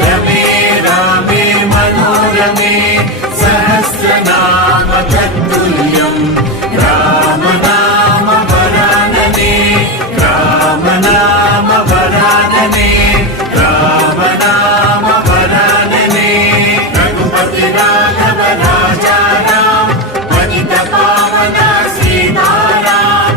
रमे रामे मनोरमे सहस्रनाम तत्तुल्यं राम नाम वरानने राम नाम वरानने राम नाम वरानने रघुपति राघव राजा राम पतित पावना सीताराम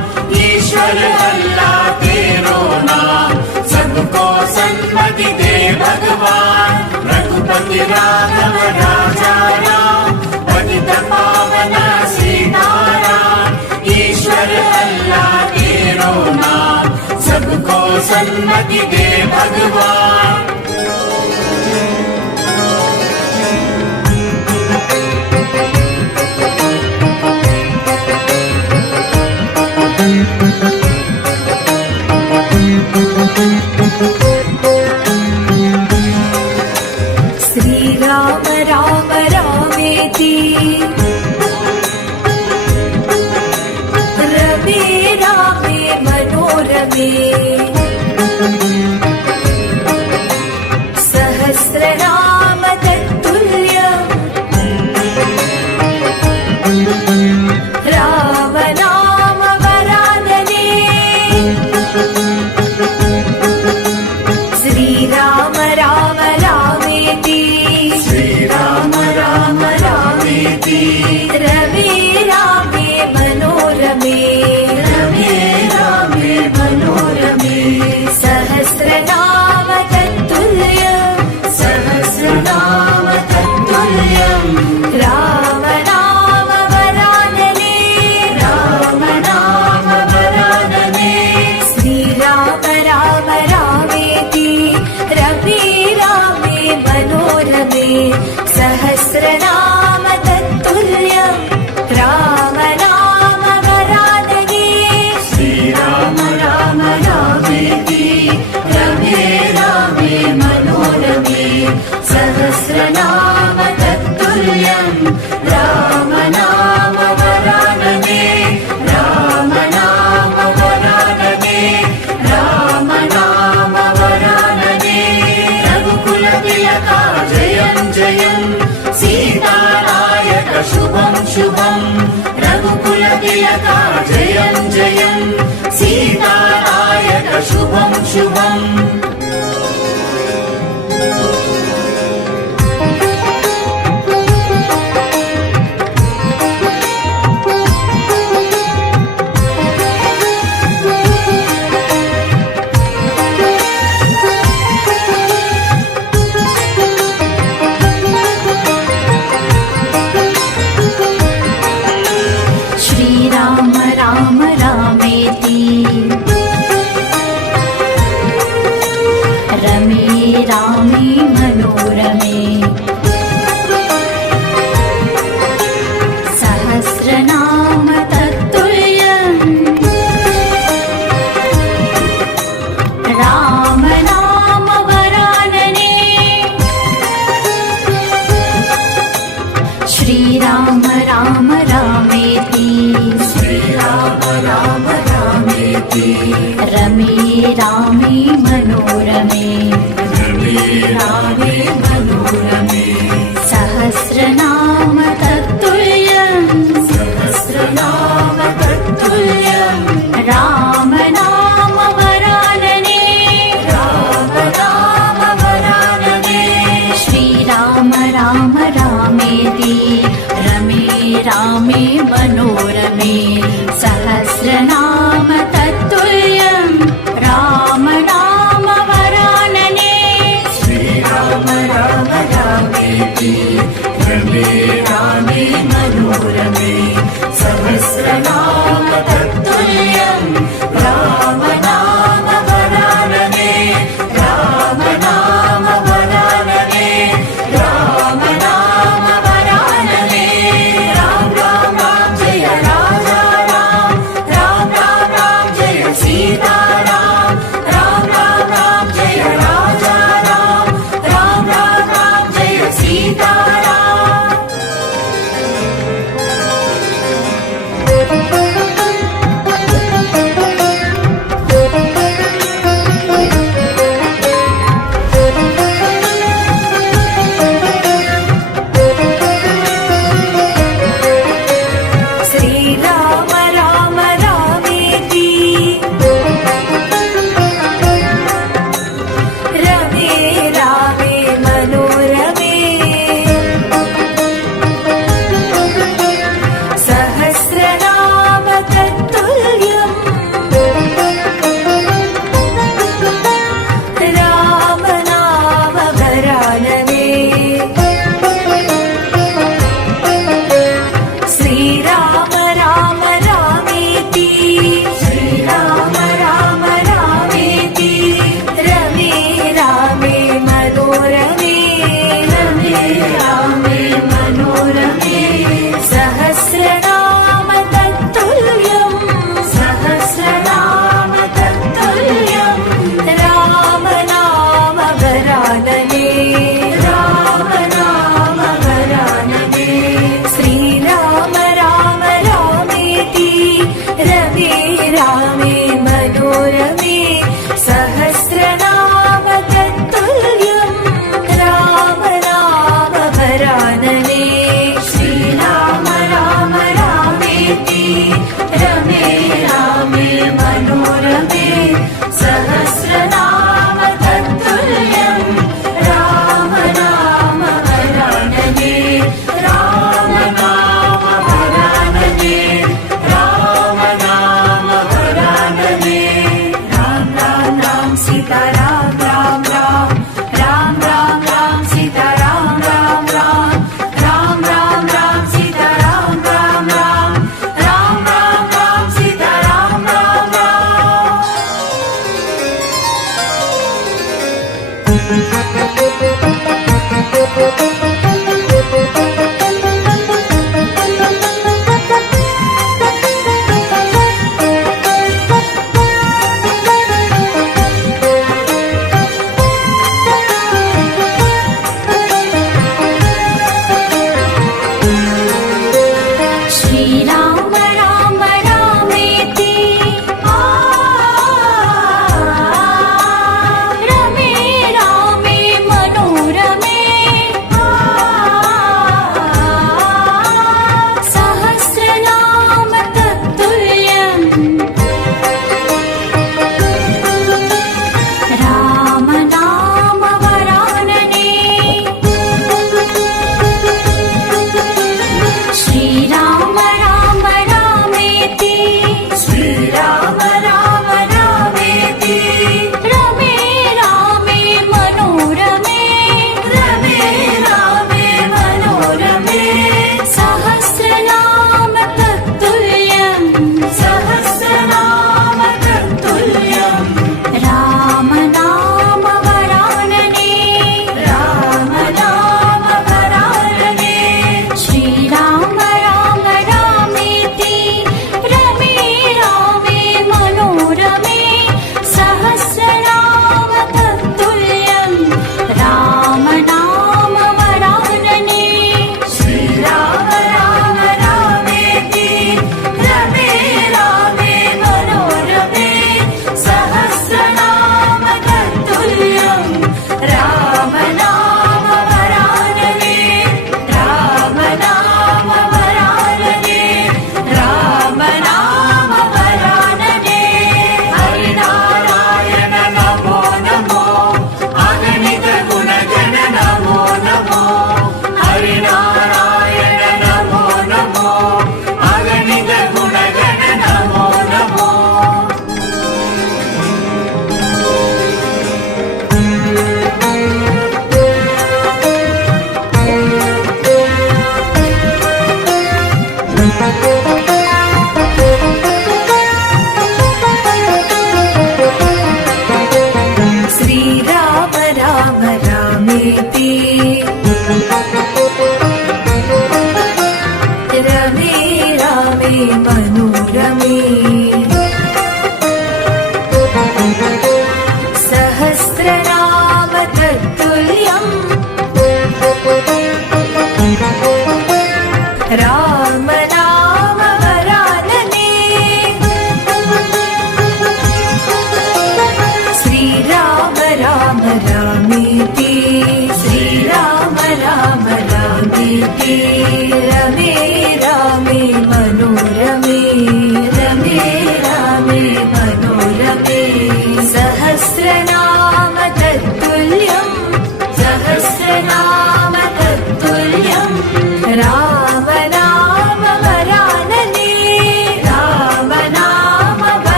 ईश्वर अल्लाह तेरो नाम सबको सन्मति दे भगवान रघुपति राघव राजा राम पतित पावना सीताराम ईश्वर अल्लाह तेरो नाम सबको सन्मति दे भगवान। श्री राम राम रामेति रमे रामे मनोरमे सहस्रनाम तत्तुल्यं राम नाम वरानने श्री राम राम रामेति श्रीराम राम रामेति रमे रामे मनोरमे रमे रामे मनोरमे सहस्रनाम तत्तुल्यं सहस्रनाम तत्तुल्यं राम नाम वरानने राम नाम वरानने श्रीराम राम रामेति रमे रामे मनोरमे सहस्रनाम तत्तुल्यं राम नाम वरानने श्रीराम राम रामेति रमे रामे मनोरमे सहस्रनाम तत्तुल्यं राम नाम वरानने राम नाम वरानने राम नाम वरानने रघुकुल तिलका जयं जयं सीतानायक शुभं शुभं रघुकुल तिलका जयं जयं सीतानायक शुभं शुभम्। श्रीराम राम रामे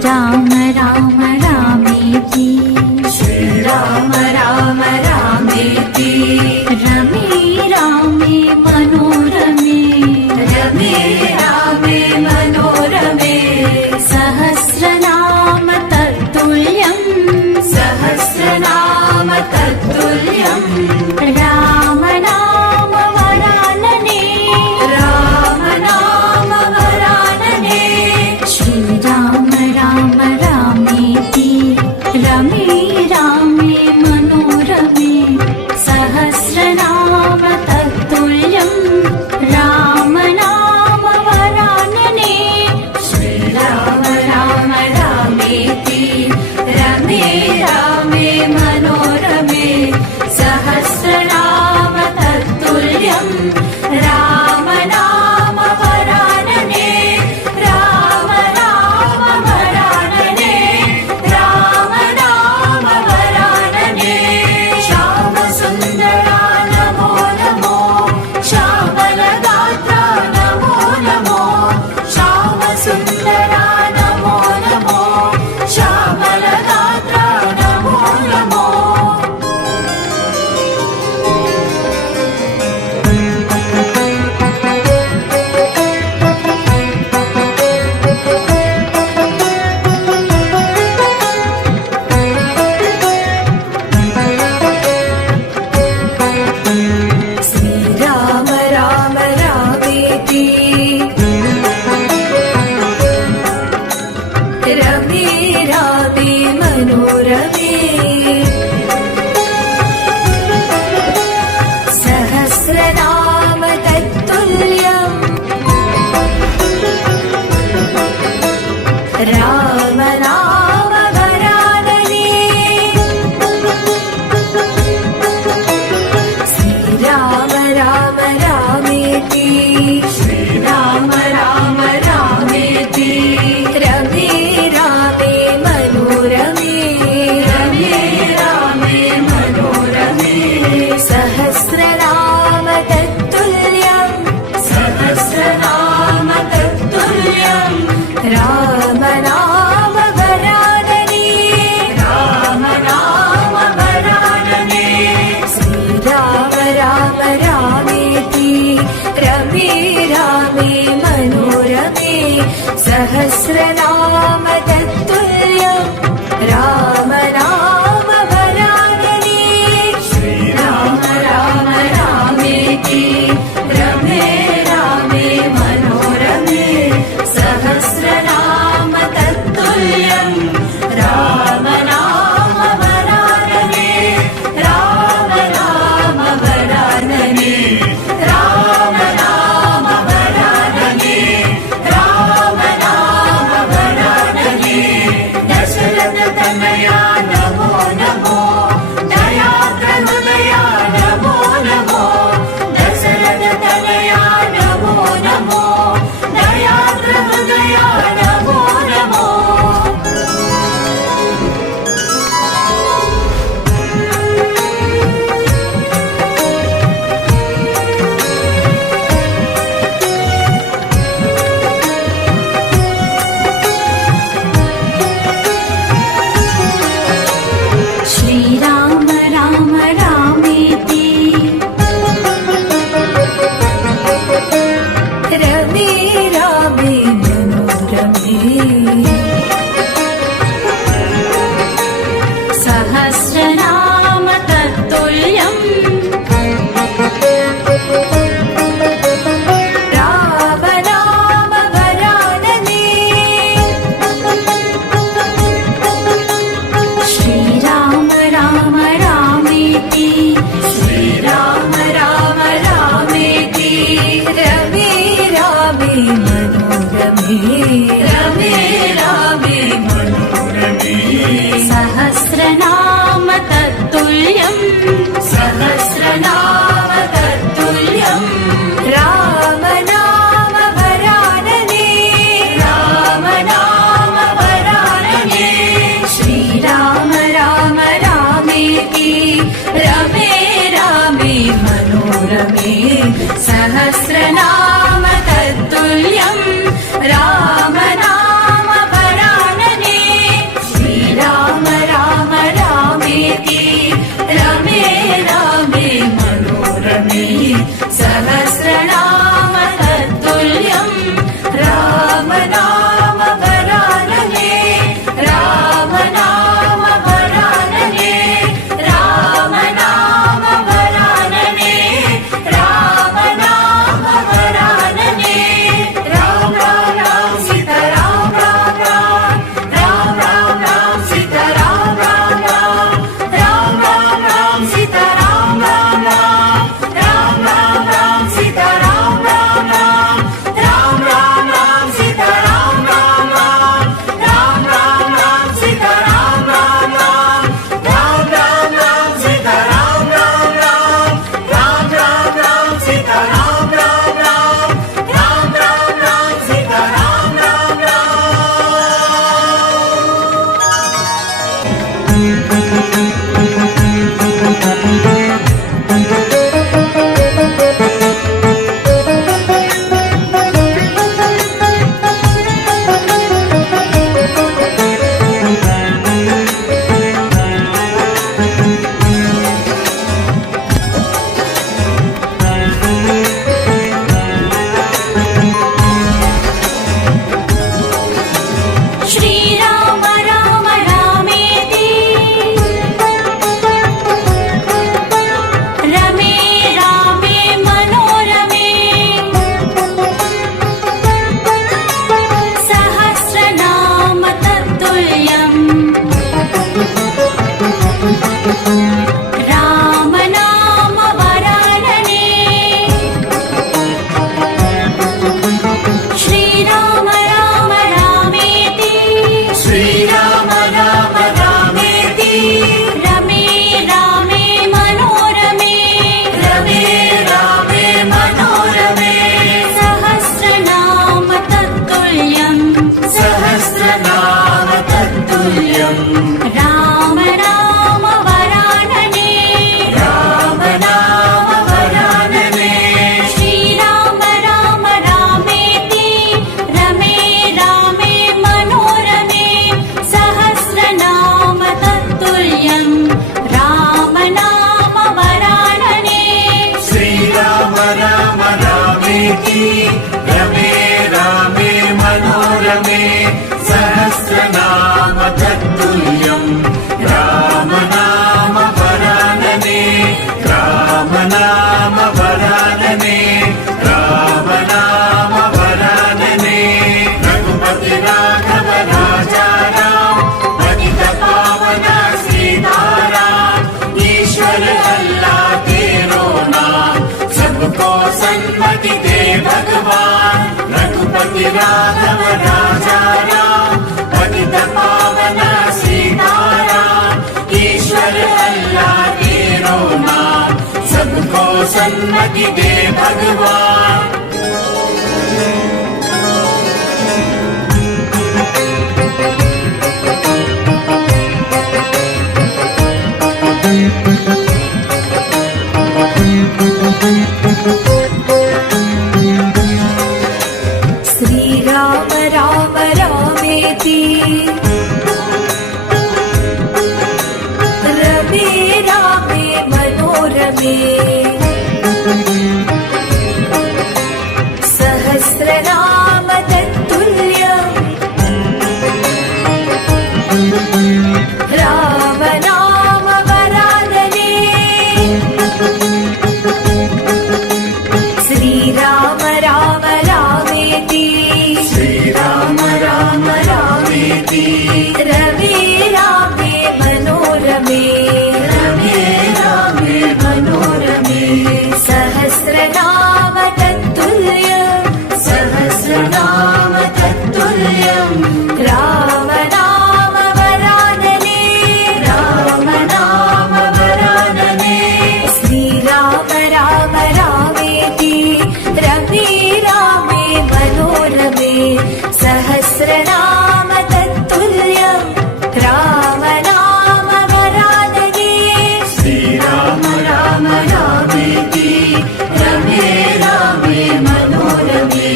श्रीराम राम रामेति श्रीराम राम रामेति रमे रामे मनोरमे रमे रामे मनोरमे सहस्रनाम तत्तुल्यं सहस्रनाम तत्तुल्यं राम नाम वरानने राम नाम वरानने श्रीराम राम रामेति रमे रामे मनोरमे सहस्रनाम तत्तुल्यं राम नाम वरानने श्रीराम राम रामेति रमे रामे मनोरमे सहस्रनाम तत्तुल्यं राम नाम वरानने राम नाम वरानने राम नाम वरानने श्याम सुन्दरा नमो नमो श्यामलगात्रा नमो नमो श्याम सुन्दरा नमो नमो श्यामलगात्रा नमो नमो श्रीराम राम रामेति रमे रामे मनोरमे सहस्रनाम तत्तुल्यं राम नाम वरानने श्रीराम राम रामेति श्रीराम राम रामेति रमे रामे मनोरमे रमे रामे मनोरमे सहस्रनाम तत्तुल्यं सहस्रनाम तत्तुल्यं राम नाम वरानने राम नाम वरानने श्रीराम राम रामेति रमे रामे मनोरमे सहस्रनाम तत्तुल्यं राम नाम वरानने श्रीराम राम रामेति रमे रामे मनोरमे सहस्रनाम तत्तुल्यं राम नाम वरानने राम नाम वरानने राम नाम वरानने राम नाम वरानने दशरथ तनया नमो नमो दयाद्र हृदया नमो नमो दशरथ तनया नमो नमो दयाद्र हृदया नमो नमो श्रीराम राम रामेति रमे रामे मनोरमे सहस्रनाम तत्तुल्यं राम नाम वरानने श्रीराम राम रामेति श्रीराम राम रामेति रमे रामे मनोरमे रमे रामे मनोरमे सहस्रनाम तत्तुल्यं सहस्रनाम तत्तुल्यं राम नाम वरानने राम नाम वरानने श्रीराम राम रामेति रमे रामे मनोरमे सहस्रनाम तत्तुल्यं राम नाम वरानने रघुपति राघव राजा राम पतित पावन सीताराम ईश्वर अल्लाह तेरो नाम सबको सन्मति दे भगवान। श्री राम राम रामेति रमे रामे मनोरमे सहस्रनाम तत्तुल्यम् राम नाम वरानने। श्री राम राम रामेति राम राम रामेति रमे रामे मनोरमे रमे रामे मनोरमे सहस्रनाम तत्तुल्यम् सहस्रनाम तत्तुल्यम् राम नाम वरानने राम नाम वरानने। श्री राम राम रामेति रमे रामे मनोरमे सहस्रनाम तत्तुल्यम् राम नाम वरानने। श्री राम राम रामेति रमे रामे मनोरमे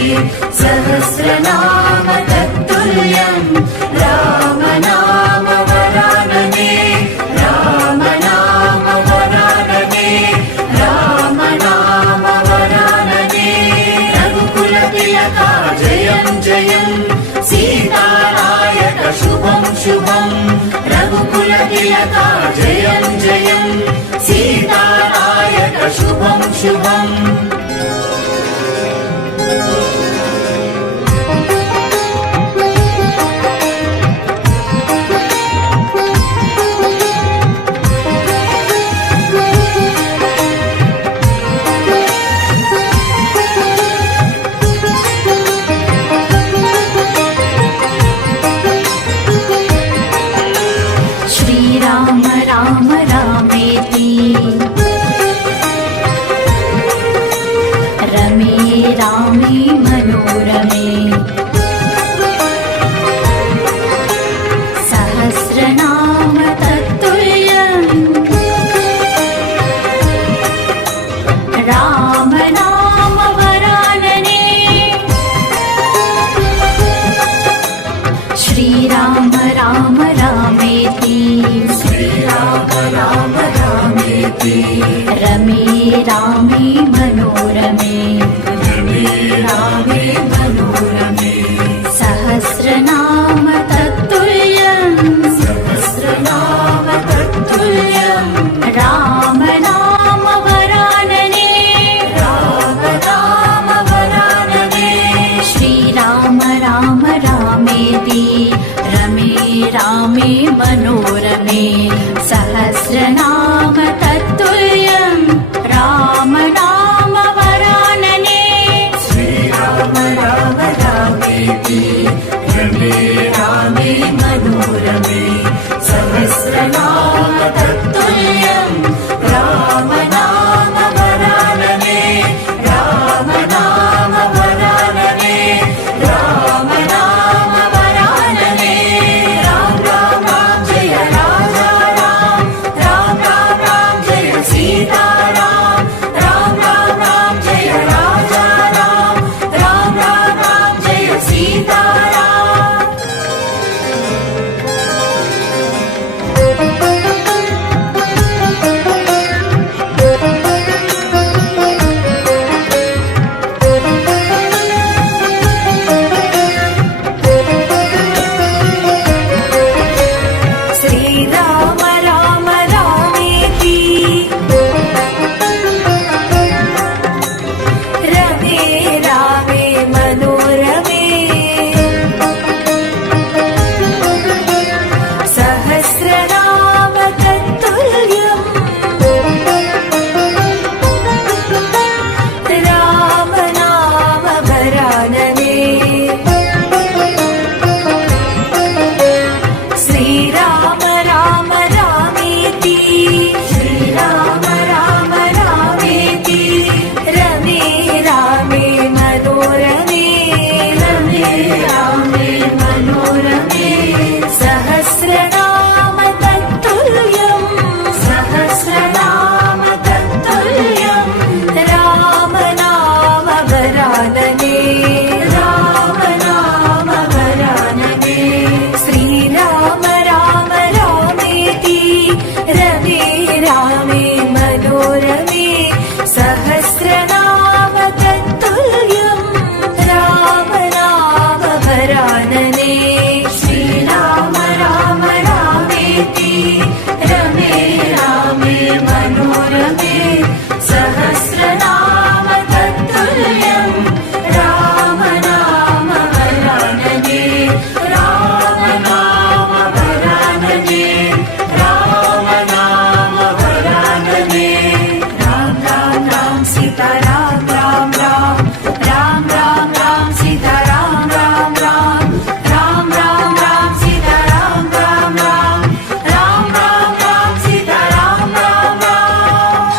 सहस्रनाम तत्तुल्यम् राम नाम वरानने राम नाम वरानने राम नाम वरानने। रघुकुल तिलका जयं जयं सीतानायक शुभं शुभं रघुकुल तिलका जयं जयं सीतानायक शुभं शुभम्। श्री राम राम रामेति रमे रामे मनोरमे सहस्रनाम तत्तुल्यम् राम नाम वरानने। श्री राम राम रामेति श्री राम राम रामेति रमे रामे मनोरमे रमे रामे मनोरमे सहस्रनाम तत्तुल्यम् सहस्रनाम तत्तुल्यम् राम नाम वरानने राम नाम वरानने। श्री राम राम रामेति रमे रामे मनोरमे सहस्रनाम तत्तुल्यम् राम नाम वरानने। श्री राम राम रामेति रमे रामे मनोरमे सहस्रनाम तत्तुल्यम् राम नाम वरानने राम नाम वरानने राम नाम वरानने। राम राम राम जय राजा राम राम राम राम जय सीताराम राम राम राम जय राजा राम राम राम राम जय सीताराम। रामे मनोरमे सहस्रनाम तत्तुल्यम् सहस्रनाम तत्तुल्यम् राम नाम वरानने राम नाम वरानने श्रीराम राम रामेति रमे रामे मनोरमे सहस्रनाम तत्तुल्यम् राम नाम वरानने श्रीराम राम रामेति रमे रामे मनोरमे सहस्रनाम तत्तुल्यम् राम नाम वरानने राम नाम वरानने राम नाम वरानने राम राम राम सीता राम राम राम राम राम राम सीता राम राम राम राम राम राम सीता राम राम राम राम राम राम सीता राम राम राम